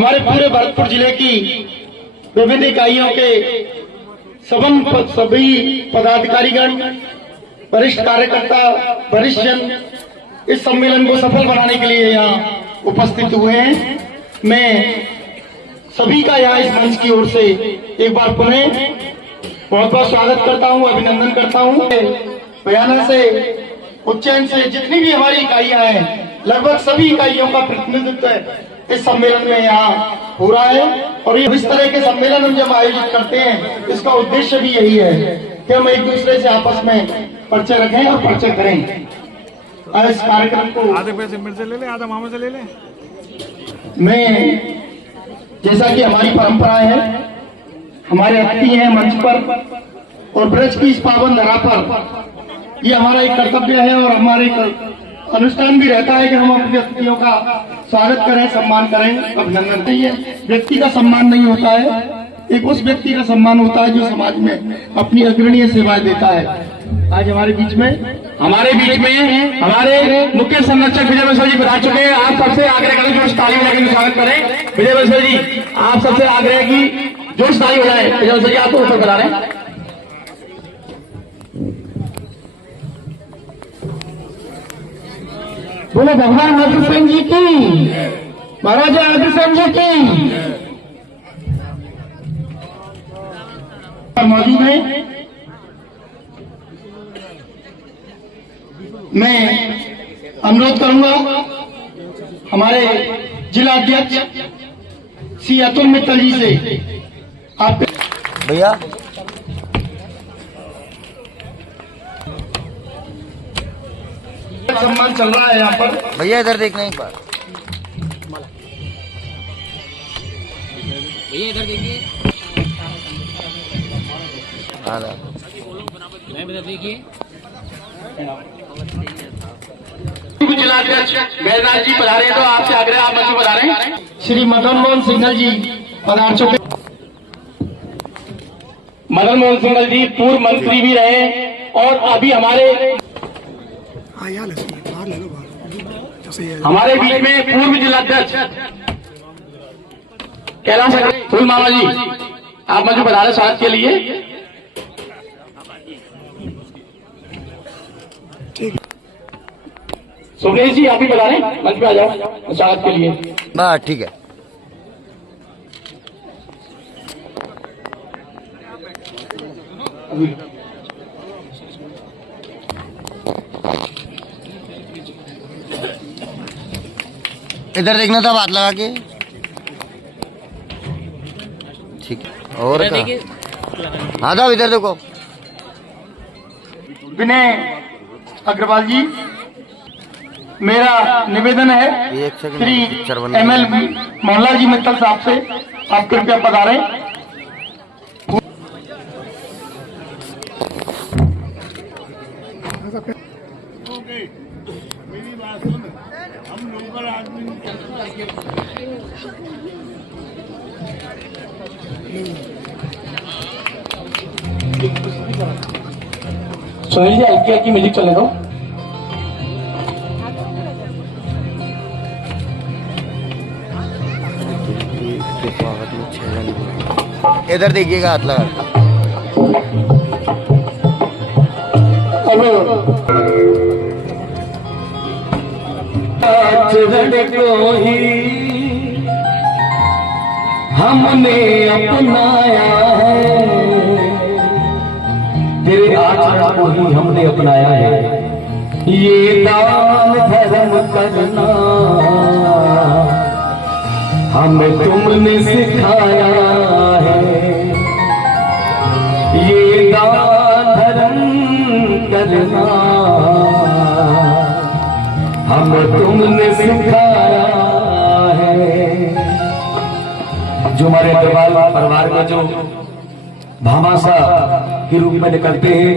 हमारे पूरे भरतपुर जिले की विभिन्न इकाइयों के सभी पदाधिकारीगण, वरिष्ठ कार्यकर्ता, वरिष्ठ जन इस सम्मेलन को सफल बनाने के लिए यहाँ उपस्थित हुए हैं। मैं सभी का यहाँ इस मंच की ओर से एक बार पुनः बहुत बहुत स्वागत करता हूँ, अभिनंदन करता हूँ। बयाना से, उज्जैन से जितनी भी हमारी इकाइयां हैं, लगभग सभी इकाइयों का प्रतिनिधित्व इस सम्मेलन में यहाँ हो रहा है। और इस तरह के सम्मेलन हम जब आयोजित करते हैं, इसका उद्देश्य भी यही है कि हम एक दूसरे से आपस में परिचय रखें और परिचय करें। इस कार्यक्रम को आधे पैसे मेरे से ले ले, आधा मामा से ले ले। मैं, जैसा कि हमारी परंपरा है, हमारे अतिथि हैं मंच पर और ब्रज की इस पावन धरा पर, ये हमारा एक कर्तव्य है और हमारे अनुष्ठान भी रहता है कि हम अपने अतिथियों का स्वागत करें, सम्मान करें, अभिनंदन करें। व्यक्ति का सम्मान नहीं होता है, एक उस व्यक्ति का सम्मान होता है जो समाज में अपनी अग्रणीय सेवाएं देता है। आज हमारे बीच में हमारे मुख्य संरक्षक विजय बंसल जी बता चुके हैं। आप सबसे आग्रह करें, जोश ताली बजाकर स्वागत करें। विजय बंसल जी, आप सबसे आग्रह की जोश ताली बजाएं। विजय बंसल जी, आपको ऊपर बता रहे हैं। बोले भगवान अग्रसेन जी की, महाराजा अग्रसेन जी की मौजूद है। मैं अनुरोध करूंगा हमारे जिला अध्यक्ष श्री अतुल मित्तल जी से, आप भैया सम्मान चल रहा है यहाँ पर। भैया इधर देखना एक बार, भैया इधर देखिए, देखिए जिलाध्यक्ष बैजनाथ जी पधारे हैं, तो आपसे आग्रह, आप मंच बता रहे हैं। श्री मदन मोहन सिंघल जी पधार चुके। मदन मोहन सिंघल जी पूर्व मंत्री भी रहे और अभी हमारे बीच में पूर्व जिलाध्यक्ष कैलाश फूल मामा जी, आप मंच बता रहे स्वागत के लिए। सुरेश जी, आप ही बता रहे हैं, मंच पे आ जाओ स्वागत के लिए। बस ठीक है। इधर देखना था, बात लगा के, ठीक है। और हाँ साहब इधर देखो। विनय अग्रवाल जी, मेरा निवेदन है श्री ML मोहनलाल जी मित्तल साहब से, आप कृपया पधारें। मेरी बात सुन, हम लोकल आदमी सुनील जी, हल्की हल्की म्यूजिक चले दो। इधर देखिएगा, हाथ लगा। को ही हमने अपनाया है, तेरे आचरण को ही हमने अपनाया है। ये दान धर्म करना हमें तुमने सिखाया है। ये दान धर्म करना हमें तुमने सिखाया है। जो हमारे परिवार का जो भामाशाह के रूप में निकलते हैं,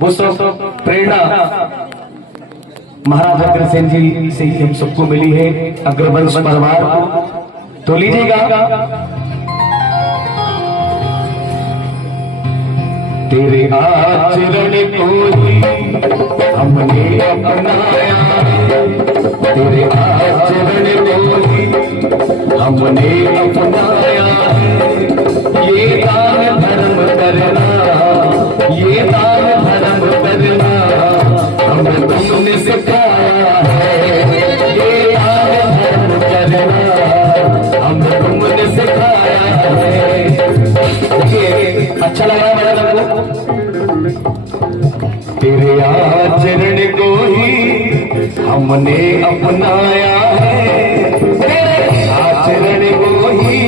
वो सब प्रेरणा महाराज अग्रसेन जी से ही हम सबको मिली है, अग्रवंश परिवार को। तो लीजिएगा, तेरे आचरण को ही हमने अपनाया, तेरे आचरण को ही हमने अपनाया है। ये दान धर्म करना, ये दान धर्म करना हम तुमने सिखाया है। ये दान धर्म करना हम तुमने सिखाया है। अच्छा लगा मेरा लोगों? तेरे आचरण को ही हमने अपनाया है। तेरे आचरण को ही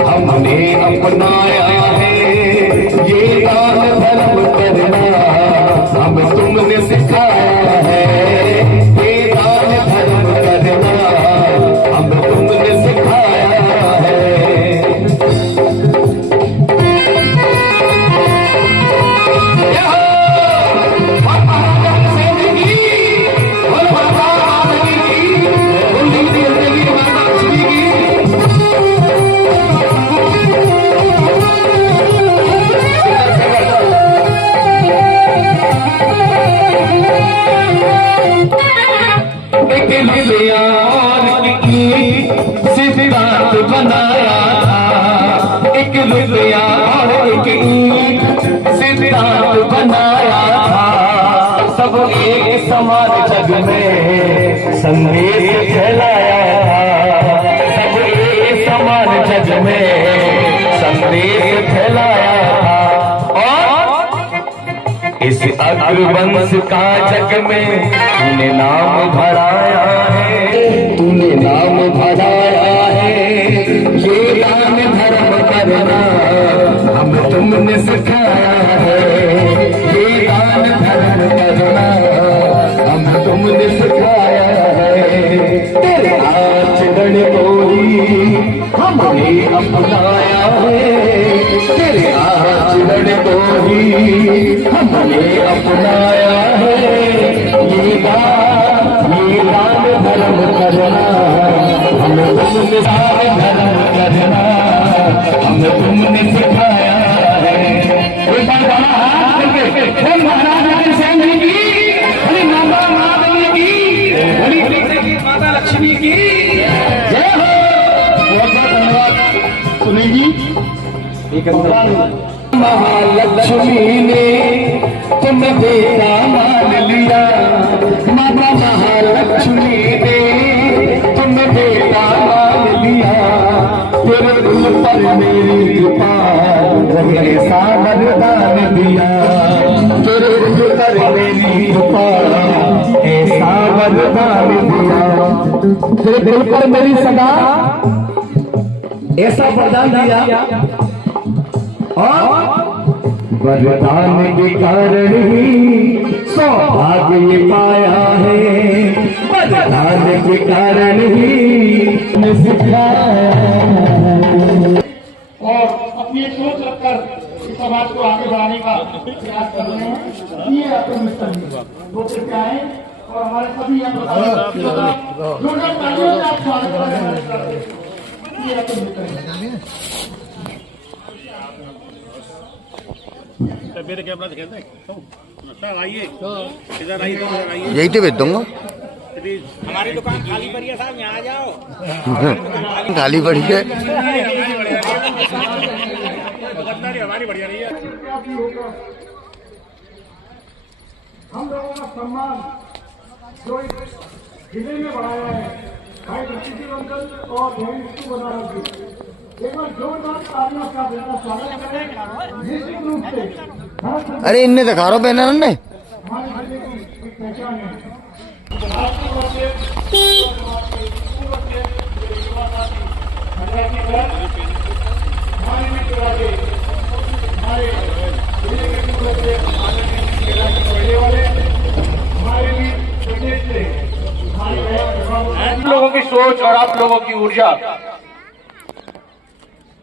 हमने अपनाया है। ये दान धर्म करना हम तुमने सिखाया है। ये दान धर्म करना हम तुमने सिखाया है। सिद्धांत बनाया था, एक रुपया और एक ईंट सिद्धांत बनाया था। सब एक समान जग में संदेश फैलाया था। सब एक समान जग में संदेश फैलाया था। और इस अग्रवंश का जग में तूने नाम भराया है। तूने नाम भराया है। ये दान धर्म करना हम तुमने सिखाया है। ये दान धर्म करना हम तुमने सिखाया है। तेरे आचरण को ही हमने अपनाया है। तेरे आचरण को ही हमने अपनाया है। ये दान धर्म करना हम तुमने धर्म करना हम तुमने सिखाया है। एक बार गाना हाथ करके महाराज सिंह जी की, हरी माता महादेवी की, हरी माता लक्ष्मी की जय हो। बहुत बहुत धन्यवाद सुनील जी। महालक्ष्मी ने तुम बेटा मान लिया। माता महालक्ष्मी ने तुम बेटा मान लिया। तेरे दिल पर मेरी कृपा ऐसा वरदान दिया। तेरे दिल पर मेरी कृपा ऐसा वरदान दिया। तेरे दिल पर मेरी सदा ऐसा वरदान दिया। और वरदान के कारण ही सौभाग्य पाया है। वरदान के कारण ही सिखाया। और अपनी एक सोच रखकर इस समाज को आगे बढ़ाने का प्रयास कर रहे हैं। ये आपको मित्र वो करके आए और हमारे सभी यहाँ जोरदार तालियों से आप स्वागत करें। ये आपको मित्र मेरे कैमरा दिखाते हैं सर। आइए इधर आइए, इधर आइए। यही तो भेज दूंगा। हमारी दुकान खाली पड़ी है साहब, यहाँ आ जाओ। खाली पड़ी है। हमारी बढ़िया नहीं है। हम लोगों का सम्मान जो इस जिले में बढ़ाया है भाई ऋषि अंकल और बनारस जी। एक बार जोरदार तालियों का बेहतर स्वागत करें। निश्चित रूप से अरे इनने दिखा रहा बैनर ने। हमारे जिले की एक पहचान है। लोगों की सोच और आप लोगों की ऊर्जा,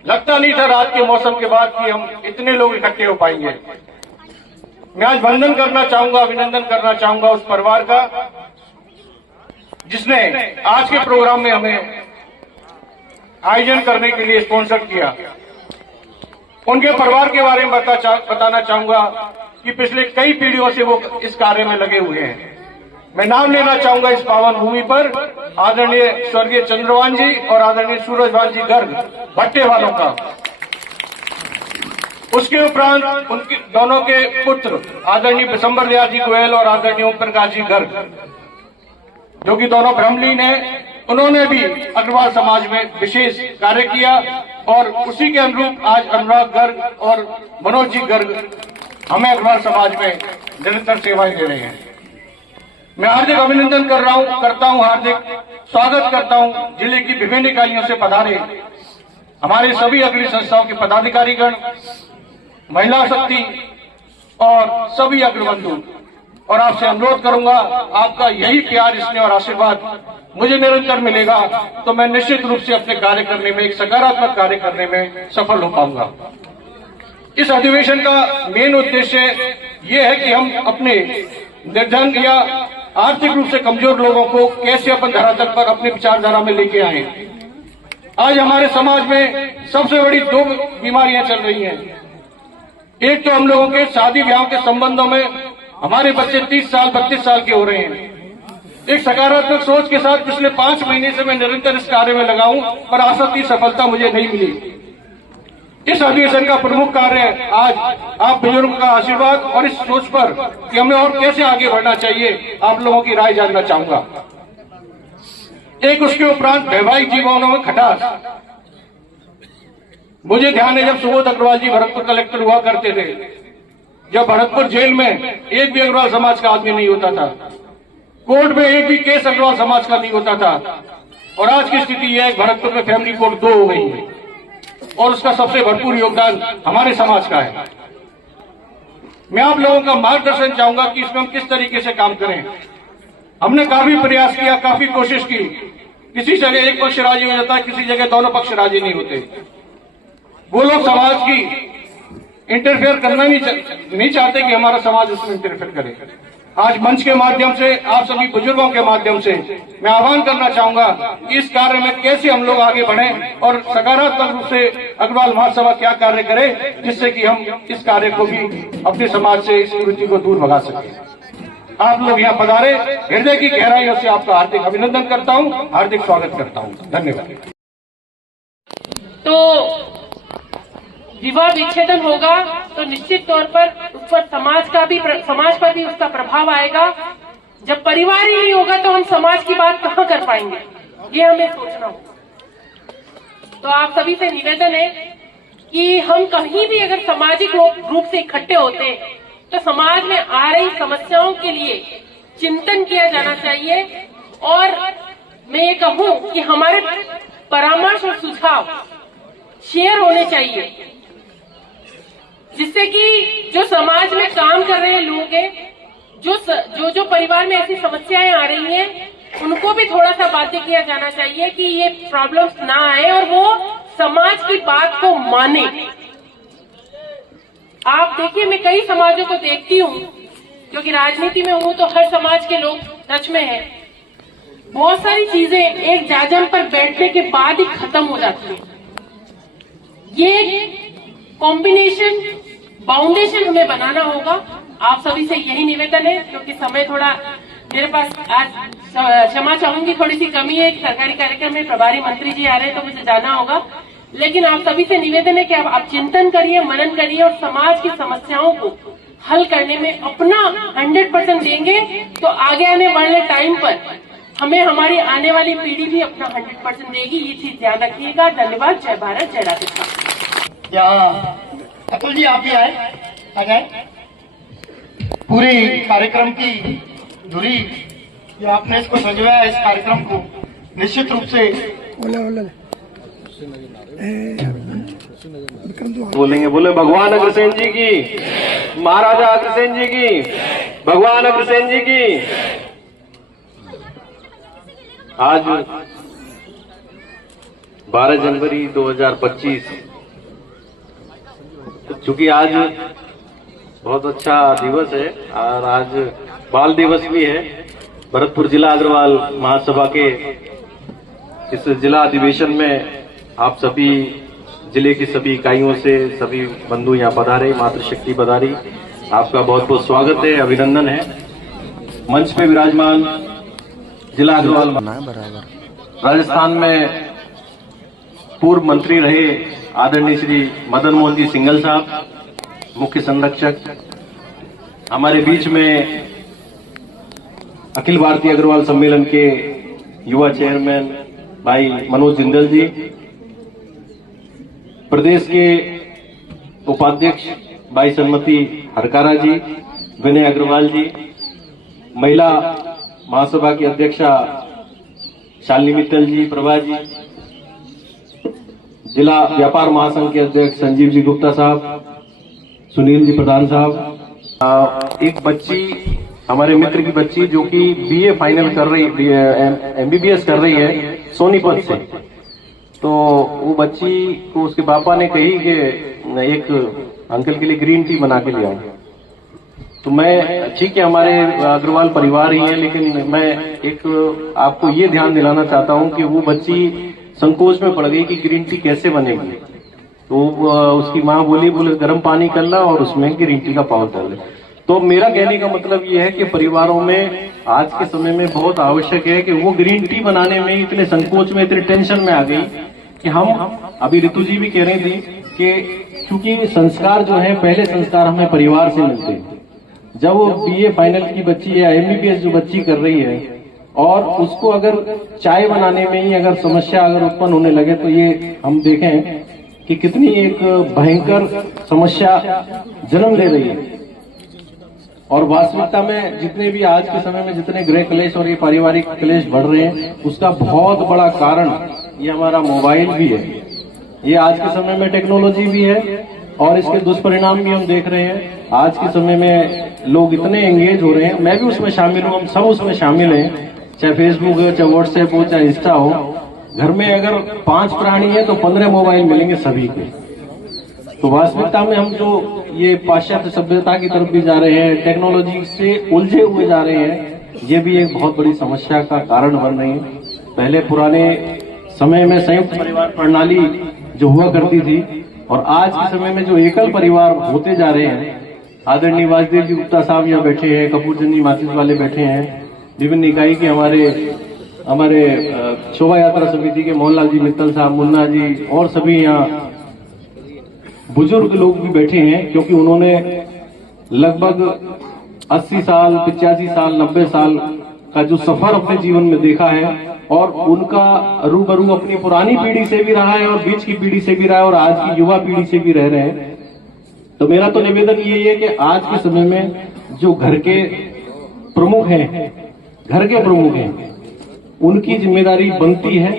लगता नहीं था रात के मौसम के बाद कि हम इतने लोग इकट्ठे हो पाएंगे। मैं आज वंदन करना चाहूंगा, अभिनंदन करना चाहूंगा उस परिवार का जिसने आज के प्रोग्राम में हमें आयोजन करने के लिए स्पॉन्सर किया। उनके परिवार के बारे में बताना चाहूंगा कि पिछले कई पीढ़ियों से वो इस कार्य में लगे हुए हैं। मैं नाम लेना चाहूंगा इस पावन भूमि पर आदरणीय स्वर्गीय चंद्रवान जी और आदरणीय सूरजवान जी गर्ग भट्टे वालों का। उसके उपरांत उनके दोनों के पुत्र आदरणीय बिशंबर दयाल जी गोयल और आदरणीय ओम प्रकाश जी गर्ग, जो कि दोनों ब्रह्मलीन हैं, उन्होंने भी अग्रवाल समाज में विशेष कार्य किया और उसी के अनुरूप आज अनुराग गर्ग और मनोज जी गर्ग हमें अग्रवाल समाज में निरंतर सेवाएं दे रहे हैं। मैं हार्दिक अभिनंदन करता हूं, हार्दिक स्वागत करता हूं जिले की विभिन्न इकाइयों से पधारे हमारे सभी अग्रणी संस्थाओं के पदाधिकारीगण, महिला शक्ति और सभी अग्रबंधु, और आपसे अनुरोध करूंगा आपका यही प्यार, स्नेह और आशीर्वाद मुझे निरंतर मिलेगा तो मैं निश्चित रूप से अपने कार्य करने में, एक सकारात्मक कार्य करने में सफल हो पाऊंगा। इस अधिवेशन का मेन उद्देश्य ये है कि हम अपने निर्धन या आर्थिक रूप से कमजोर लोगों को कैसे अपन धरातल पर अपनी विचारधारा में लेके आए। आज हमारे समाज में सबसे बड़ी दो बीमारियां चल रही हैं। एक तो हम लोगों के शादी ब्याह के संबंधों में हमारे बच्चे 30 साल 32 साल के हो रहे हैं। एक सकारात्मक सोच के साथ पिछले 5 महीने से मैं निरंतर इस कार्य में लगा हूं, पर आशातीत सफलता मुझे नहीं मिली। इस अधिवेशन का प्रमुख कार्य आज आप बुजुर्ग का आशीर्वाद और इस सोच पर कि हमें और कैसे आगे बढ़ना चाहिए, आप लोगों की राय जानना चाहूंगा। एक उसके उपरांत वैवाहिक जीवनों में खटास। मुझे ध्यान है जब सुबोध अग्रवाल जी भरतपुर कलेक्टर हुआ करते थे, जब भरतपुर जेल में एक भी अग्रवाल समाज का आदमी नहीं होता था, कोर्ट में एक भी केस अग्रवाल समाज का नहीं होता था, और आज की स्थिति यह है भरतपुर में फैमिली कोर्ट 2 हो गई है और उसका सबसे भरपूर योगदान हमारे समाज का है। मैं आप लोगों का मार्गदर्शन चाहूंगा कि इसमें हम किस तरीके से काम करें। हमने काफी प्रयास किया, काफी कोशिश की, किसी जगह एक पक्ष राजी हो जाता है, किसी जगह दोनों पक्ष राजी नहीं होते। वो लोग समाज की इंटरफेयर करना नहीं चाहते कि हमारा समाज उसमें इंटरफेयर करे। आज मंच के माध्यम से, आप सभी बुजुर्गों के माध्यम से मैं आह्वान करना चाहूंगा कि इस कार्य में कैसे हम लोग आगे बढ़ें और सकारात्मक रूप से अग्रवाल महासभा क्या कार्य करे, जिससे कि हम इस कार्य को भी अपने समाज से, इस कुरीति को दूर भगा सकें। आप लोग यहाँ पधारे, हृदय की गहराइयों से आपका हार्दिक अभिनंदन करता हूँ, हार्दिक स्वागत करता हूँ। धन्यवाद। तो विवाह विच्छेदन होगा तो निश्चित तौर पर उस पर समाज पर भी उसका प्रभाव आएगा। जब परिवार ही नहीं होगा तो हम समाज की बात कहाँ कर पाएंगे, ये हमें सोचना होगा। तो आप सभी से निवेदन है कि हम कहीं भी अगर सामाजिक रूप से इकट्ठे होते हैं तो समाज में आ रही समस्याओं के लिए चिंतन किया जाना चाहिए। और मैं ये कहूँ कि हमारे परामर्श और सुझाव शेयर होने चाहिए, जिससे कि जो समाज में काम कर रहे लोग हैं, जो परिवार में ऐसी समस्याएं आ रही हैं, उनको भी थोड़ा सा बातें किया जाना चाहिए कि ये प्रॉब्लम्स ना आए और वो समाज की बात को माने। आप देखिए, मैं कई समाजों को देखती हूँ, क्योंकि राजनीति में हूँ तो हर समाज के लोग टच में हैं। बहुत सारी चीजें एक जाजम पर बैठने के बाद ही खत्म हो जाती है। ये कॉम्बिनेशन, फाउंडेशन हमें बनाना होगा। आप सभी से यही निवेदन है, क्योंकि समय थोड़ा मेरे पास आज क्षमा चाहूंगी, थोड़ी सी कमी है। एक सरकारी कार्यक्रम में प्रभारी मंत्री जी आ रहे हैं तो मुझे जाना होगा, लेकिन आप सभी से निवेदन है कि आप चिंतन करिए, मनन करिए और समाज की समस्याओं को हल करने में अपना 100% देंगे तो आगे आने वाले टाइम पर हमें हमारी आने वाली पीढ़ी भी अपना 100% देगी। ये चीज ध्यान रखिएगा। धन्यवाद। जय भारत, जय राजस्थान। यहाँ अतुल जी आप भी आए, आ जाए। पूरी कार्यक्रम की धुरी जो आपने इसको सजवाया, इस कार्यक्रम को निश्चित रूप से बोलेंगे। बोले भगवान अग्रसेन जी की, महाराजा अग्रसेन जी की, भगवान अग्रसेन जी की। आज 12 जनवरी 2025, चूंकि आज बहुत अच्छा दिवस है और आज बाल दिवस भी है। भरतपुर जिला अग्रवाल महासभा के इस जिला अधिवेशन में आप सभी जिले की सभी इकाइयों से सभी बंधु यहाँ पधारे, मातृशक्ति पधारी, आपका बहुत बहुत स्वागत है, अभिनंदन है। मंच पे विराजमान जिला अग्रवाल बराबर राजस्थान में पूर्व मंत्री रहे आदरणीय श्री मदन मोहन जी सिंघल साहब, मुख्य संरक्षक, हमारे बीच में अखिल भारतीय अग्रवाल सम्मेलन के युवा चेयरमैन भाई मनोज जिंदल जी, प्रदेश के उपाध्यक्ष भाई सन्मति हरकारा जी, विनय अग्रवाल जी, महिला महासभा की अध्यक्षा शालिनी मित्तल जी, प्रभा जी, जिला व्यापार महासंघ के अध्यक्ष संजीव जी गुप्ता साहब, सुनील जी प्रधान साहब, एक बच्ची, हमारे मित्र की बच्ची जो कि बीए फाइनल कर रही, एमबीबीएस कर रही है सोनीपत से, तो वो बच्ची को उसके पापा ने कही कि एक अंकल के लिए ग्रीन टी बना के ले आओ। तो मैं, ठीक है हमारे अग्रवाल परिवार ही है, लेकिन मैं एक आपको ये ध्यान दिलाना चाहता हूं कि वो बच्ची संकोच में पड़ गई कि ग्रीन टी कैसे बनेगी। तो उसकी माँ बोले गर्म पानी कर ला और उसमें ग्रीन टी का पाउडर डाल दे। तो मेरा कहने का मतलब ये है कि परिवारों में आज के समय में बहुत आवश्यक है कि वो ग्रीन टी बनाने में इतने संकोच में, इतने टेंशन में आ गई कि हम, अभी ऋतु जी भी कह रही थी कि क्योंकि संस्कार जो है, पहले संस्कार हमें परिवार से मिलते हैं। जब वो बीए फाइनल की बच्ची या एमबीबीएस जो बच्ची कर रही है और उसको अगर चाय बनाने में ही अगर समस्या अगर उत्पन्न होने लगे, तो ये हम देखें कि कितनी एक भयंकर समस्या जन्म ले रही है। और वास्तविकता में जितने भी आज के समय में जितने गृह क्लेश और ये पारिवारिक क्लेश बढ़ रहे हैं, उसका बहुत बड़ा कारण ये हमारा मोबाइल भी है। ये आज के समय में टेक्नोलॉजी भी है और इसके दुष्परिणाम भी हम देख रहे हैं। आज के समय में लोग इतने एंगेज हो रहे हैं, मैं भी उसमें शामिल हूँ, हम सब उसमें शामिल हैं, चाहे फेसबुक हो, चाहे व्हाट्सएप हो, चाहे इंस्टा हो। घर में अगर 5 प्राणी है तो 15 मोबाइल मिलेंगे सभी को। तो वास्तविकता में हम जो ये पाश्चात्य सभ्यता की तरफ भी जा रहे हैं, टेक्नोलॉजी से उलझे हुए जा रहे हैं, ये भी एक बहुत बड़ी समस्या का कारण बन रही है। पहले पुराने समय में संयुक्त परिवार प्रणाली जो हुआ करती थी और आज के समय में जो एकल परिवार होते जा रहे हैं, आदरणीय वासुदेव जी गुप्ता साहब यहाँ बैठे हैं, कपूरचंद जी माचिस वाले बैठे हैं, विभिन्न इकाई के हमारे शोभा यात्रा समिति के मोहनलाल जी मित्तल साहब, मुन्ना जी और सभी यहाँ बुजुर्ग लोग भी बैठे हैं, क्योंकि उन्होंने लगभग 80 साल, 85 साल, 90 साल का जो सफर अपने जीवन में देखा है और उनका रूबरू अपनी पुरानी पीढ़ी से भी रहा है और बीच की पीढ़ी से भी रहा है और आज की युवा पीढ़ी से भी रह रहे हैं। तो मेरा तो निवेदन यही है कि आज के समय में जो घर के प्रमुख हैं, उनकी जिम्मेदारी बनती है,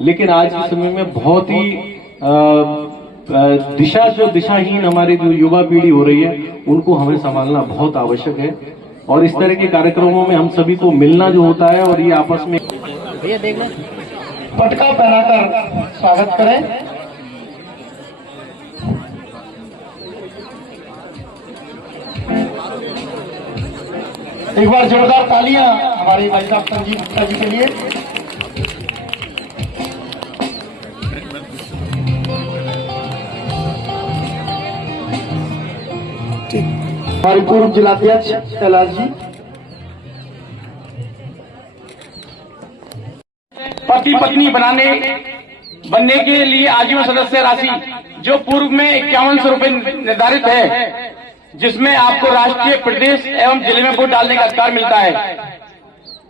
लेकिन आज के समय में बहुत ही दिशाहीन हमारी जो युवा पीढ़ी हो रही है, उनको हमें संभालना बहुत आवश्यक है। और इस तरह के कार्यक्रमों में हम सभी को मिलना जो होता है और ये आपस में पटका पहनाकर स्वागत करें। एक बार जोरदार तालियां हमारे भाई साहब संजीव गुप्ता जी के लिए। हमारे पूर्व जिलाध्यक्ष कैलाश जी। पति पत्नी बनने के लिए आजीवन सदस्य राशि जो पूर्व में 5100 रुपए निर्धारित है, जिसमें आपको राष्ट्रीय, प्रदेश एवं जिले में वोट डालने का अधिकार मिलता है।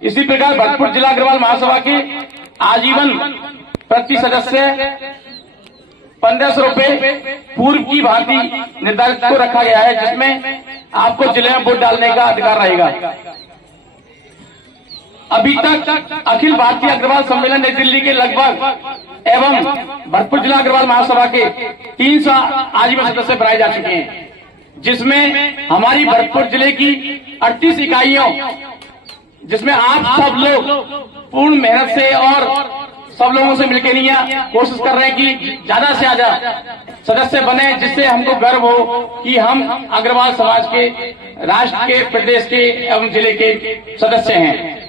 इसी प्रकार भरतपुर जिला अग्रवाल महासभा के आजीवन प्रति सदस्य 1500 रुपए पूर्व की भांति निर्धारित को रखा गया है, जिसमें आपको जिले में वोट डालने का अधिकार रहेगा। अभी तक अखिल भारतीय अग्रवाल सम्मेलन नई दिल्ली के लगभग एवं भरतपुर जिला अग्रवाल महासभा के 300 आजीवन सदस्य बनाए जा चुके हैं, जिसमें हमारी भरतपुर जिले की 38 इकाइयों, जिसमें आप सब लोग पूर्ण मेहनत से और सब लोगों से मिलकर कोशिश कर रहे हैं कि ज्यादा से ज्यादा सदस्य बने, जिससे हमको गर्व हो कि हम अग्रवाल समाज के, राष्ट्र के, प्रदेश के एवं जिले के सदस्य हैं।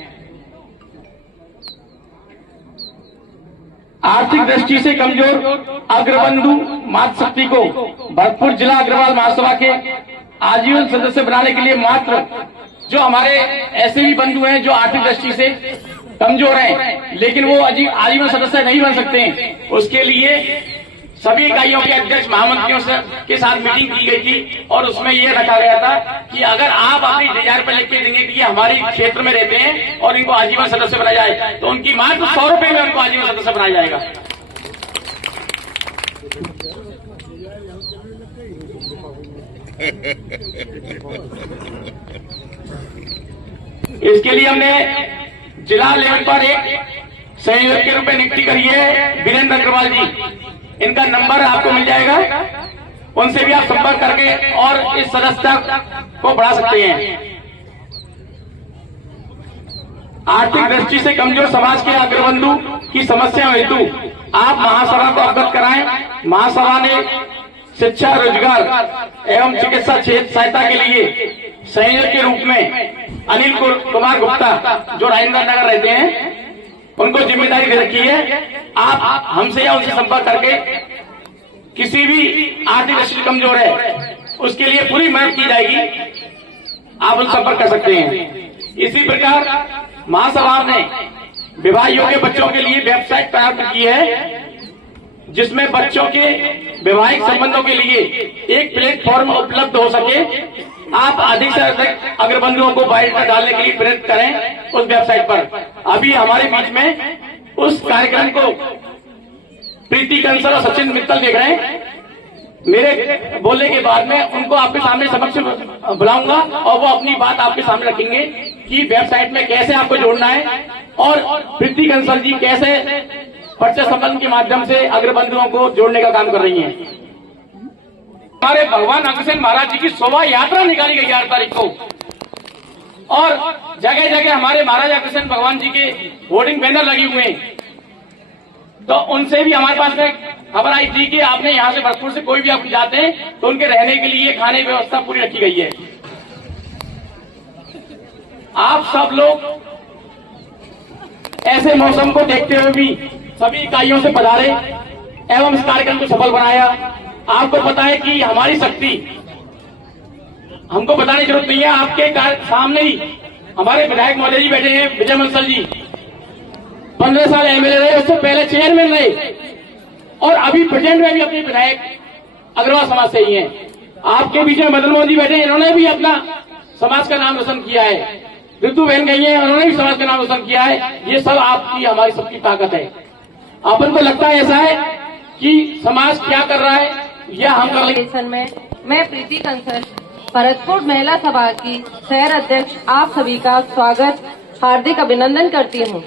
आर्थिक दृष्टि से कमजोर अग्रबंधु मातृशक्ति को भरतपुर जिला अग्रवाल महासभा के आजीवन सदस्य बनाने के लिए मात्र जो हमारे ऐसे भी बंधु हैं जो आर्थिक दृष्टि से कमजोर हैं, लेकिन वो आजीवन सदस्य नहीं बन सकते हैं, उसके लिए सभी इकाइयों के अध्यक्ष महामंत्रियों के साथ मीटिंग की गई थी और उसमें ये रखा गया था कि अगर आप अपनी डिजायर पर लिख के देंगे कि ये हमारे क्षेत्र में रहते हैं और इनको आजीवन सदस्य बनाया जाए, तो उनकी मात्र 100 रुपए में उनको आजीवन सदस्य बनाया जाएगा। इसके लिए हमने जिला लेवल पर एक सहयोग के रूप में नियुक्ति करी है वीरेंद्र अग्रवाल जी। इनका नंबर आपको मिल जाएगा, उनसे भी आप संपर्क करके और इस सदस्यता को बढ़ा सकते हैं। आर्थिक दृष्टि से कमजोर समाज के अग्रबंधु की समस्या हेतु आप महासभा को अवगत कराएं। महासभा ने शिक्षा, रोजगार एवं चिकित्सा सहायता के लिए संयोजक के रूप में अनिल कुमार गुप्ता जो राजेंद्र नगर रहते हैं, उनको जिम्मेदारी दे रखी है। आप हमसे या उनसे संपर्क करके किसी भी आर्थिक दृष्टि से कमजोर है उसके लिए पूरी मदद की जाएगी, आप उनसे संपर्क कर सकते हैं। इसी प्रकार महासभा ने विवाह योग्य बच्चों के लिए वेबसाइट तैयार की है, जिसमें बच्चों के वैवाहिक संबंधों के लिए एक प्लेटफॉर्म उपलब्ध हो सके। आप अधिक से अधिक अग्रबंधुओं को बायोडाटा डालने के लिए प्रेरित करें उस वेबसाइट पर। अभी हमारे बीच में उस कार्यक्रम को प्रीति कंसल और सचिन मित्तल देख रहे हैं। मेरे बोलने के बाद में उनको आपके सामने समक्ष बुलाऊंगा और वो अपनी बात आपके सामने रखेंगे कि वेबसाइट में कैसे आपको जोड़ना है और प्रीति कंसल जी कैसे परिचय संबंध के माध्यम से अग्रबंधुओं को जोड़ने का काम कर रही हैं। हमारे भगवान अग्रसेन महाराज जी की शोभा यात्रा निकाली गई 8 तारीख को और जगह जगह हमारे महाराज अग्रसेन भगवान जी के होर्डिंग बैनर लगे हुए हैं। तो उनसे भी हमारे पास में खबर आई थी कि आपने यहाँ से भरतपुर से कोई भी आप जाते हैं तो उनके रहने के लिए खाने की व्यवस्था पूरी रखी गई है। आप सब लोग ऐसे मौसम को देखते हुए भी सभी इकाइयों से पधारे एवं इस कार्यक्रम को सफल बनाया। आपको पता है कि हमारी शक्ति हमको बताने की जरूरत नहीं है, आपके सामने ही हमारे विधायक महोदय जी बैठे हैं। विजय बंसल जी 15 साल एमएलए रहे, उससे पहले चेयरमैन रहे और अभी प्रेजेंट में भी अपने विधायक अग्रवाल समाज से ही हैं। आपके बीच में मदन मोहन जी बैठे हैं, इन्होंने भी अपना समाज का नाम रोशन किया है। ऋतु बहन गई है, उन्होंने भी समाज का नाम रोशन किया है। ये सब आपकी हमारी सबकी ताकत है। अपन को लगता है ऐसा है कि समाज क्या कर रहा है या हम कर लेंगे। मैं प्रीति कंसल भरतपुर महिला सभा की शहर अध्यक्ष आप सभी का स्वागत हार्दिक अभिनंदन करती हूँ।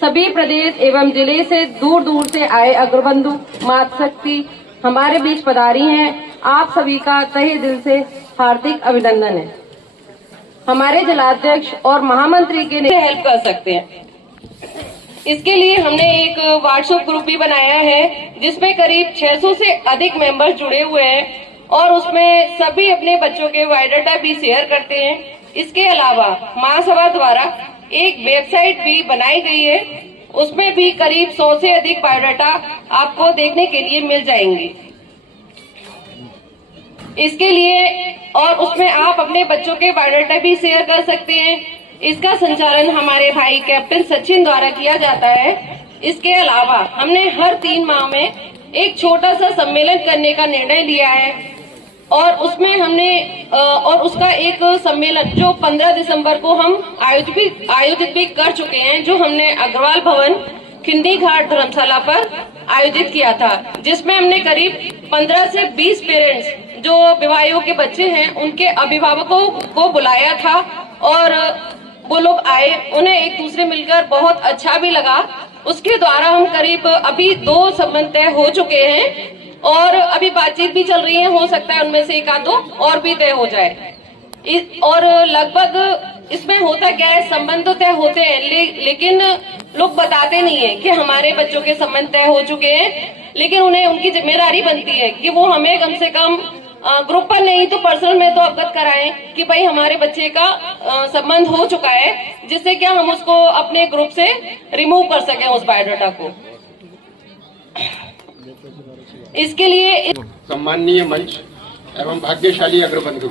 सभी प्रदेश एवं जिले से दूर दूर से आए अग्रबंधु मातृशक्ति हमारे बीच पधारी हैं। आप सभी का तहे दिल से हार्दिक अभिनंदन है। हमारे जिलाध्यक्ष और महामंत्री के लिए हेल्प कर सकते हैं। इसके लिए हमने एक व्हाट्सएप ग्रुप भी बनाया है जिसमें करीब 600 से अधिक मेंबर्स जुड़े हुए हैं और उसमें सभी अपने बच्चों के बायोडाटा भी शेयर करते हैं। इसके अलावा महासभा द्वारा एक वेबसाइट भी बनाई गई है, उसमें भी करीब 100 से अधिक बायोडाटा आपको देखने के लिए मिल जाएंगे। इसके लिए और उसमें आप अपने बच्चों के बायोडाटा भी शेयर कर सकते हैं। इसका संचालन हमारे भाई कैप्टन सचिन द्वारा किया जाता है। इसके अलावा हमने हर 3 माह में एक छोटा सा सम्मेलन करने का निर्णय लिया है और उसमें हमने और उसका एक सम्मेलन जो 15 दिसंबर को हम आयोजित भी कर चुके हैं, जो हमने अग्रवाल भवन खिंडी घाट धर्मशाला पर आयोजित किया था, जिसमें हमने करीब 15 से 20 पेरेंट्स जो विवाहियों के बच्चे हैं उनके अभिभावकों को बुलाया था और वो लोग आए, उन्हें एक दूसरे मिलकर बहुत अच्छा भी लगा। उसके द्वारा हम करीब अभी 2 संबंध तय हो चुके हैं और अभी बातचीत भी चल रही है, हो सकता है उनमें से 1-2 और भी तय हो जाए। और लगभग इसमें होता क्या है, संबंध तो तय होते हैं लेकिन लोग बताते नहीं है कि हमारे बच्चों के संबंध तय हो चुके हैं, लेकिन उन्हें उनकी जिम्मेदारी बनती है कि वो हमें कम से कम ग्रुप पर नहीं तो पर्सनल में तो अवगत कराएं कि भाई हमारे बच्चे का संबंध हो चुका है, जिससे क्या हम उसको अपने ग्रुप से रिमूव कर सकें उस बायोडाटा को। इसके लिए सम्माननीय मंच एवं भाग्यशाली अग्रबंधु,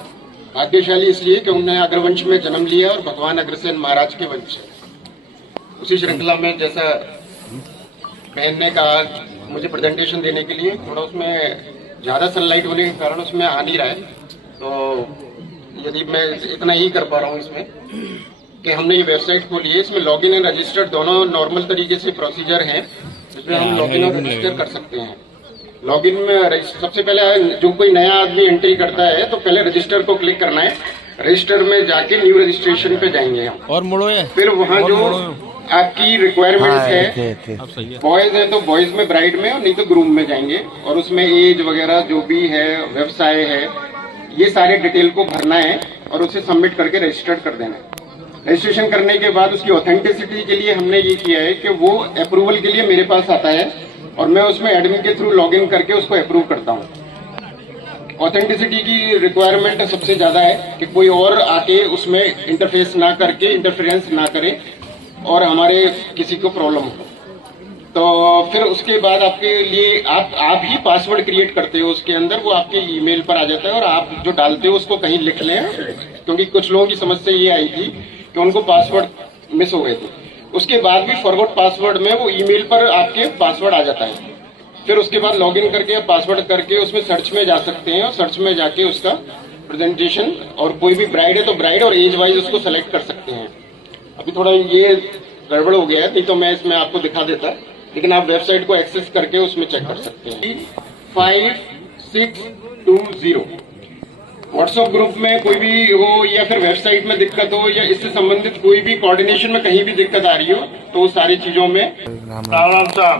भाग्यशाली इसलिए कि उन्होंने अग्रवंश में जन्म लिया और भगवान अग्रसेन महाराज के वंश है। उसी श्रृंखला में जैसा बहन ने कहा मुझे प्रेजेंटेशन देने के लिए, थोड़ा उसमें ज्यादा सनलाइट होने के कारण उसमें आ नहीं रहा है, तो यदि मैं इतना ही कर पा रहा हूँ इसमें कि हमने ये वेबसाइट खोली है। इसमें लॉगिन एंड रजिस्टर दोनों नॉर्मल तरीके से प्रोसीजर हैं, जिसमें हम लॉगिन और रजिस्टर कर सकते हैं। लॉगिन में सबसे पहले जो कोई नया आदमी एंट्री करता है तो पहले रजिस्टर को क्लिक करना है। रजिस्टर में जाके न्यू रजिस्ट्रेशन पे जाएंगे हम, और मुड़ो है, फिर वहाँ जो आपकी रिक्वायरमेंट्स है, बॉयज है तो बॉयज में ब्राइड में, और नहीं तो ग्रूम में जाएंगे, और उसमें एज वगैरह जो भी है, व्यवसाय है, ये सारे डिटेल को भरना है और उसे सबमिट करके रजिस्टर्ड कर देना है। रजिस्ट्रेशन करने के बाद उसकी ऑथेंटिसिटी के लिए हमने ये किया है कि वो अप्रूवल के लिए मेरे पास आता है और मैं उसमें एडमिन के थ्रू लॉगिन करके उसको अप्रूव करता हूँ। ऑथेंटिसिटी की रिक्वायरमेंट सबसे ज्यादा है कि कोई और आके उसमें इंटरफेस ना करके, इंटरफेरेंस ना करे और हमारे किसी को प्रॉब्लम हो। तो फिर उसके बाद आपके लिए आप ही पासवर्ड क्रिएट करते हो उसके अंदर, वो आपके ईमेल पर आ जाता है और आप जो डालते हो उसको कहीं लिख लें, क्योंकि कुछ लोगों की समस्या ये आई थी कि उनको पासवर्ड मिस हो गए थे। उसके बाद भी फॉरगॉट पासवर्ड में वो ईमेल पर आपके पासवर्ड आ जाता है। फिर उसके बाद लॉगिन करके पासवर्ड करके उसमें सर्च में जा सकते हैं और सर्च में जाके उसका प्रेजेंटेशन, और कोई भी ब्राइड है तो ब्राइड और एज वाइज उसको सेलेक्ट कर सकते हैं। अभी थोड़ा ये गड़बड़ हो गया है, नहीं तो मैं इसमें आपको दिखा देता, लेकिन आप वेबसाइट को एक्सेस करके उसमें चेक कर सकते हैं। 5620 व्हाट्सएप ग्रुप में कोई भी हो या फिर वेबसाइट में दिक्कत हो या इससे संबंधित कोई भी कोऑर्डिनेशन में कहीं भी दिक्कत आ रही हो तो सारी चीजों में राम साहब,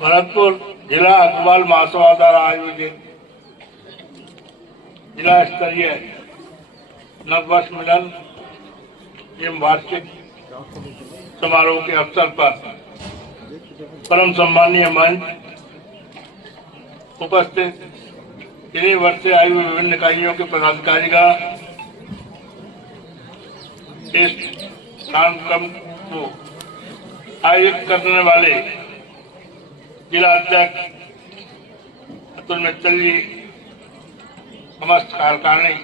भरतपुर जिला अग्रवाल महासभा द्वारा आयोजित जिला स्तरीय नववर्ष मिलन एवं वार्षिक समारोह के अवसर पर परम सम्मानीय मंच उपस्थित इन्हीं वर्ष से आयु विभिन्न इकाइयों के पदाधिकारीगण इस कार्यक्रम को आयोजित करने वाले जिला अध्यक्ष अतुल मित्तल जी, समस्त कार्यकारिणी,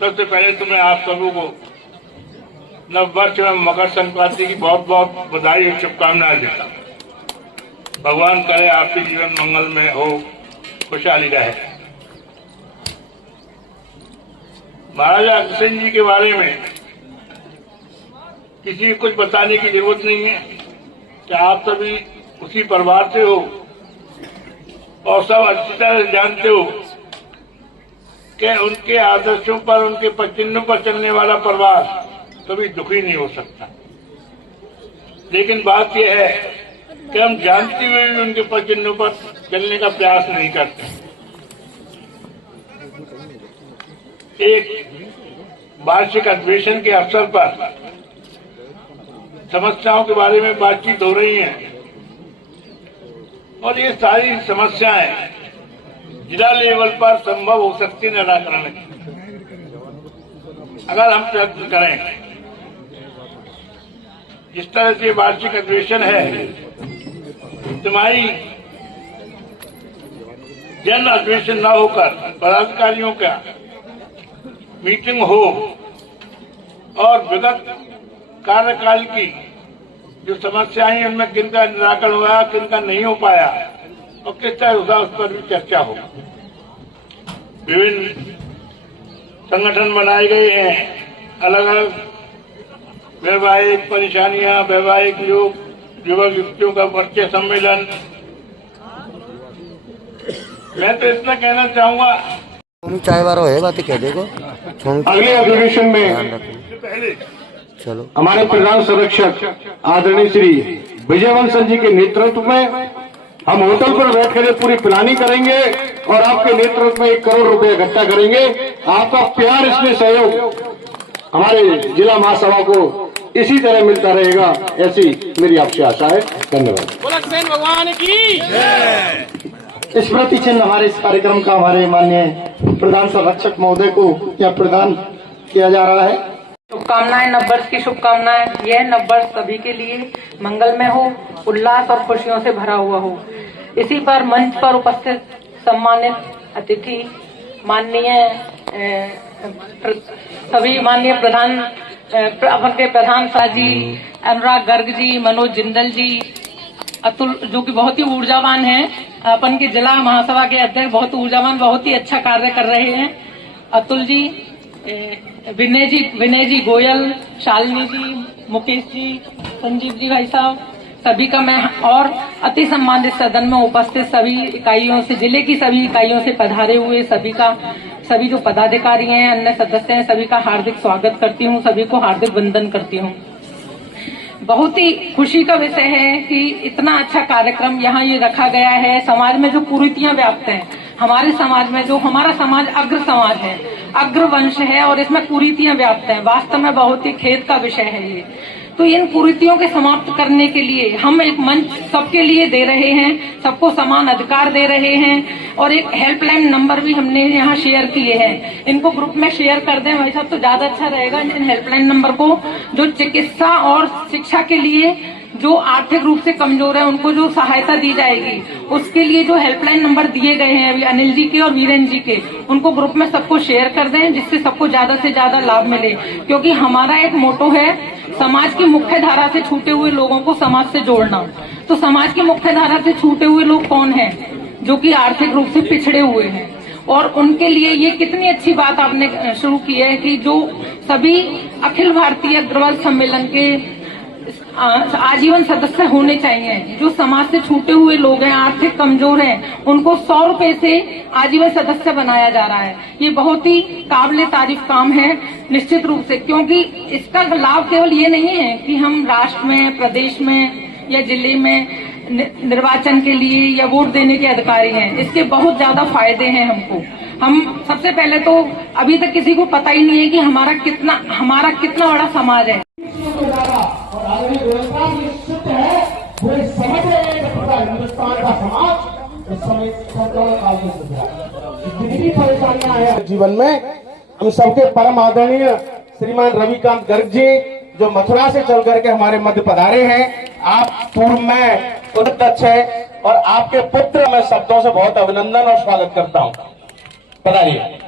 सबसे पहले तो मैं आप सबों को नववर्ष एवं मकर संक्रांति की बहुत बहुत बधाई और शुभकामनाएं देता हूँ। भगवान करे आपके जीवन मंगलमय हो, खुशहाली रहे। महाराजा अग्रसेन जी के बारे में किसी को कुछ बताने की जरूरत नहीं है कि आप सभी उसी परिवार से हो और सब अच्छी तरह जानते हो कि उनके आदर्शों पर, उनके पचिन्हों पर चलने वाला परिवार कभी दुखी नहीं हो सकता। लेकिन बात यह है कि हम जानते हुए भी उनके पचिन्हों पर चलने का प्रयास नहीं करते। एक वार्षिक अधिवेशन के अवसर पर समस्याओं के बारे में बातचीत हो रही है और ये सारी समस्याएं जिला लेवल पर संभव हो सकती है निराकरण की, अगर हम प्रयत्न करें। जिस तरह से वार्षिक अधिवेशन है, तुम्हारी जन अधिवेशन न होकर पदाधिकारियों का मीटिंग हो और विगत कार्यकाल की जो समस्याएं उनमें किनका निराकरण हुआ, किनका नहीं हो पाया और किस तरह होगा, उस पर भी चर्चा हो। विभिन्न संगठन बनाए गए हैं, अलग अलग वैवाहिक परेशानियां, वैवाहिक युवक युवतियों का परिचय सम्मेलन। मैं तो इतना कहना चाहूंगा, चाय वारो है बात कह देगो। अगले अधिवेशन में पहले चलो हमारे प्रधान संरक्षक आदरणीय श्री विजयवंशन जी के नेतृत्व में हम होटल पर बैठकर पूरी प्लानिंग करेंगे और आपके नेतृत्व में 1 करोड़ रुपए इकट्ठा करेंगे। आपका प्यार, इसमें सहयोग हमारे जिला महासभा को इसी तरह मिलता रहेगा, ऐसी मेरी आपसे आशा है। धन्यवाद। भगवान की स्मृति चिन्ह हमारे इस कार्यक्रम का हमारे माननीय प्रधान संरक्षक महोदय को यह प्रदान किया जा रहा है। शुभकामनाएं, नववर्ष की शुभकामनाएं। यह नववर्ष सभी के लिए मंगलमय हो, उल्लास और खुशियों से भरा हुआ हो। इसी पर मंच पर उपस्थित सम्मानित अतिथि, सभी माननीय प्रधान अपन के प्रधान साजी अनुराग गर्ग जी, मनोज जिंदल जी, अतुल जो कि बहुत ही ऊर्जावान हैं, अपन के जिला महासभा के अध्यक्ष बहुत ऊर्जावान, बहुत ही अच्छा कार्य कर रहे हैं, अतुल जी, विनय जी गोयल, शालिनी जी, मुकेश जी, संजीव जी भाई साहब, सभी का मैं और अति सम्मानित सदन में उपस्थित सभी इकाइयों से, जिले की सभी इकाइयों से पधारे हुए सभी जो पदाधिकारी हैं, अन्य सदस्य हैं, सभी का हार्दिक स्वागत करती हूँ, सभी को हार्दिक वंदन करती हूँ। बहुत ही खुशी का विषय है कि इतना अच्छा कार्यक्रम यहाँ ये रखा गया है। समाज में जो कुरीतियां व्याप्त हैं, हमारे समाज में जो हमारा समाज अग्र समाज है, अग्र वंश है और इसमें कुरीतियां व्याप्त हैं, वास्तव में बहुत ही खेद का विषय है ये। तो इन कुरीतियों के समाप्त करने के लिए हम एक मंच सबके लिए दे रहे हैं, सबको समान अधिकार दे रहे हैं और एक हेल्पलाइन नंबर भी हमने यहाँ शेयर किए हैं। इनको ग्रुप में शेयर कर दें भाई साहब तो ज्यादा अच्छा रहेगा। इन हेल्पलाइन नंबर को जो चिकित्सा और शिक्षा के लिए जो आर्थिक रूप से कमजोर है उनको जो सहायता दी जाएगी, उसके लिए जो हेल्पलाइन नंबर दिए गए हैं अभी अनिल जी के और वीरेंद्र जी के, उनको ग्रुप में सबको शेयर कर दें जिससे सबको ज्यादा से ज्यादा लाभ मिले। क्योंकि हमारा एक मोटो है समाज की मुख्य धारा से छूटे हुए लोगों को समाज से जोड़ना। तो समाज की मुख्य धारा से छूटे हुए लोग कौन हैं? जो कि आर्थिक रूप से पिछड़े हुए हैं। और उनके लिए ये कितनी अच्छी बात आपने शुरू की है कि जो सभी अखिल भारतीय अग्रवाल सम्मेलन के आजीवन सदस्य होने चाहिए। जो समाज से छूटे हुए लोग हैं, आर्थिक कमजोर हैं, उनको 100 रुपए से आजीवन सदस्य बनाया जा रहा है। ये बहुत ही काबिले तारीफ काम है निश्चित रूप से, क्योंकि इसका लाभ केवल ये नहीं है कि हम राष्ट्र में, प्रदेश में या जिले में निर्वाचन के लिए या वोट देने के अधिकारी हैं। इसके बहुत ज्यादा फायदे हैं हमको। हम सबसे पहले तो अभी तक किसी को पता ही नहीं है कि हमारा कितना बड़ा समाज है। और आदरणीय व्यवस्था निश्चित है वो समझ रहे हैं कि पूरा हिंदुस्तान का समाज इस समय संक्रमण काल में गुजर रहा है। जितनी परेशानियां हैं जीवन में, हम सबके परम आदरणीय श्रीमान रविकांत गर्ग जी जो मथुरा से चल करके हमारे मध्य पधारे हैं, आप पूर्व में अध्यक्ष है और आपके पुत्र मैं शब्दों से बहुत अभिनंदन और स्वागत करता हूं। पधारिए।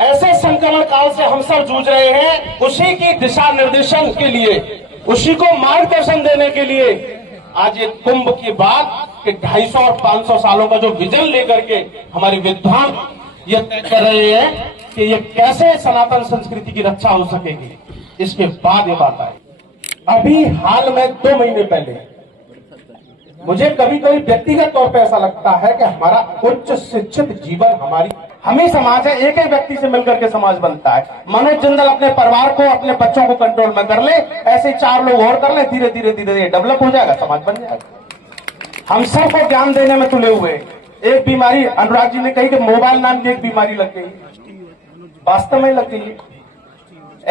ऐसे संक्रमण काल से हम सब जूझ रहे हैं, उसी की दिशा निर्देशन के लिए, उसी को मार्गदर्शन देने के लिए आज ये कुंभ की बात कि 250 और 500 सालों का जो विजन लेकर के हमारे विद्वान ये तय कर रहे हैं कि ये कैसे सनातन संस्कृति की रक्षा हो सकेगी। इसके बाद ये बात आई। अभी हाल में 2 महीने पहले मुझे कभी कभी व्यक्तिगत तौर पे ऐसा लगता है कि हमारा उच्च शिक्षित जीवन हम ही समाज है, एक व्यक्ति से मिलकर के समाज बनता है। मनोज जिंदल अपने परिवार को, अपने बच्चों को कंट्रोल में कर ले, ऐसे 4 लोग और कर ले, धीरे धीरे धीरे धीरे डेवलप हो जाएगा, समाज बन जाएगा। हम सबको ज्ञान देने में तुले हुए। एक बीमारी अनुराग जी ने कही कि मोबाइल नाम की एक बीमारी लग गई, वास्तव में लग गई है।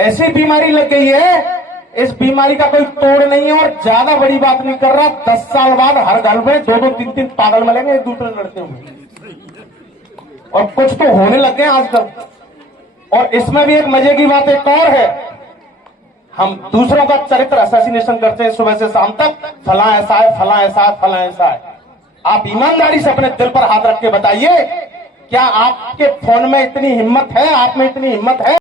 ऐसी बीमारी लग गई है, इस बीमारी का कोई तोड़ नहीं है। और ज्यादा बड़ी बात नहीं कर रहा, 10 साल बाद हर घर में 2-2, 3-3 पागल मिलेंगे एक दूसरे लड़ते हुए, और कुछ तो होने लग गए आजकल। और इसमें भी एक मजे की बात एक और है, हम दूसरों का चरित्र असैसिनेशन करते हैं सुबह से शाम तक, फला ऐसा है, फला ऐसा है, फला ऐसा है। आप ईमानदारी से अपने दिल पर हाथ रख के बताइए, क्या आपके फोन में इतनी हिम्मत है, आप में इतनी हिम्मत है?